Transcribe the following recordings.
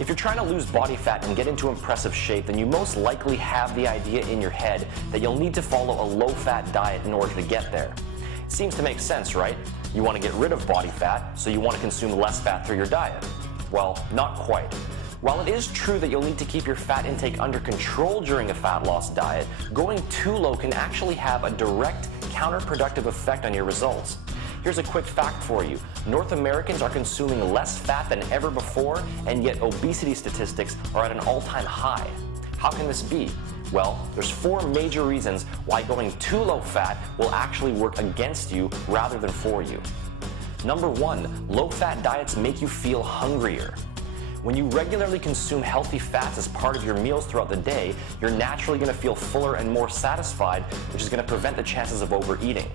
If you're trying to lose body fat and get into impressive shape, then you most likely have the idea in your head that you'll need to follow a low-fat diet in order to get there. It seems to make sense, right? You want to get rid of body fat, so you want to consume less fat through your diet. Well, not quite. While it is true that you'll need to keep your fat intake under control during a fat loss diet, going too low can actually have a direct counterproductive effect on your results. Here's a quick fact for you. North Americans are consuming less fat than ever before, and yet obesity statistics are at an all-time high. How can this be? Well, there's 4 major reasons why going too low fat will actually work against you rather than for you. Number 1, low-fat diets make you feel hungrier. When you regularly consume healthy fats as part of your meals throughout the day, you're naturally going to feel fuller and more satisfied, which is going to prevent the chances of overeating.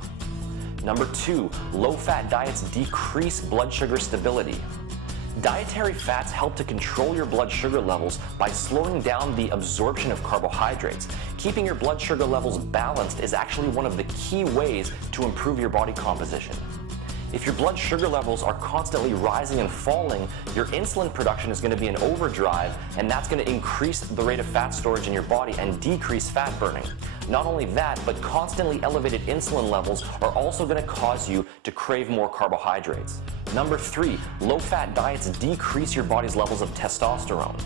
Number 2, low-fat diets decrease blood sugar stability. Dietary fats help to control your blood sugar levels by slowing down the absorption of carbohydrates. Keeping your blood sugar levels balanced is actually one of the key ways to improve your body composition. If your blood sugar levels are constantly rising and falling, your insulin production is going to be in overdrive, and that's going to increase the rate of fat storage in your body and decrease fat burning. Not only that, but constantly elevated insulin levels are also going to cause you to crave more carbohydrates. Number 3, low-fat diets decrease your body's levels of testosterone.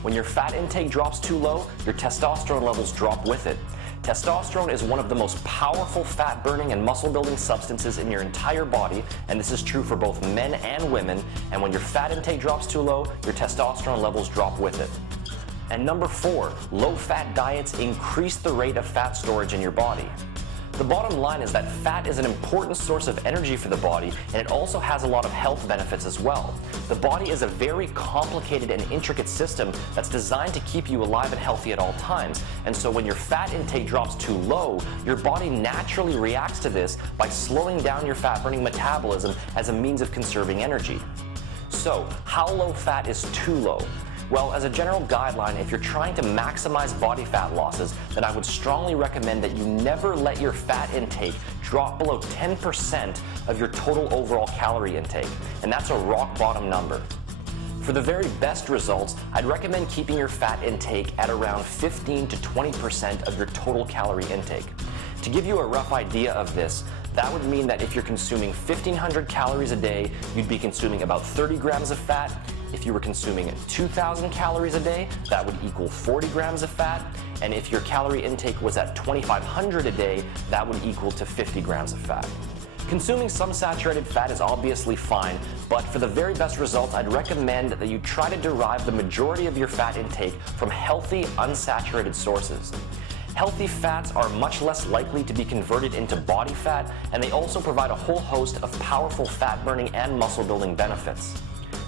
When your fat intake drops too low, your testosterone levels drop with it. Testosterone is one of the most powerful fat-burning and muscle-building substances in your entire body, and this is true for both men and women, and when your fat intake drops too low, your testosterone levels drop with it. And number 4, low-fat diets increase the rate of fat storage in your body. The bottom line is that fat is an important source of energy for the body, and it also has a lot of health benefits as well. The body is a very complicated and intricate system that's designed to keep you alive and healthy at all times. And so when your fat intake drops too low, your body naturally reacts to this by slowing down your fat-burning metabolism as a means of conserving energy. So, how low fat is too low? Well, as a general guideline, if you're trying to maximize body fat losses, then I would strongly recommend that you never let your fat intake drop below 10% of your total overall calorie intake, and that's a rock bottom number. For the very best results, I'd recommend keeping your fat intake at around 15 to 20% of your total calorie intake. To give you a rough idea of this, that would mean that if you're consuming 1,500 calories a day, you'd be consuming about 30 grams of fat. If you were consuming 2,000 calories a day, that would equal 40 grams of fat. And if your calorie intake was at 2,500 a day, that would equal to 50 grams of fat. Consuming some saturated fat is obviously fine, but for the very best results, I'd recommend that you try to derive the majority of your fat intake from healthy, unsaturated sources. Healthy fats are much less likely to be converted into body fat, and they also provide a whole host of powerful fat-burning and muscle-building benefits.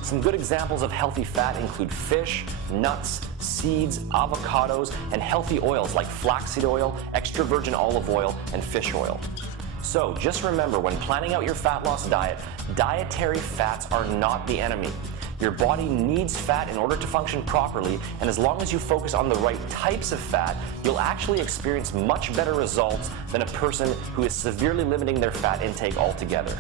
Some good examples of healthy fat include fish, nuts, seeds, avocados, and healthy oils like flaxseed oil, extra virgin olive oil, and fish oil. So just remember, when planning out your fat loss diet, dietary fats are not the enemy. Your body needs fat in order to function properly, and as long as you focus on the right types of fat, you'll actually experience much better results than a person who is severely limiting their fat intake altogether.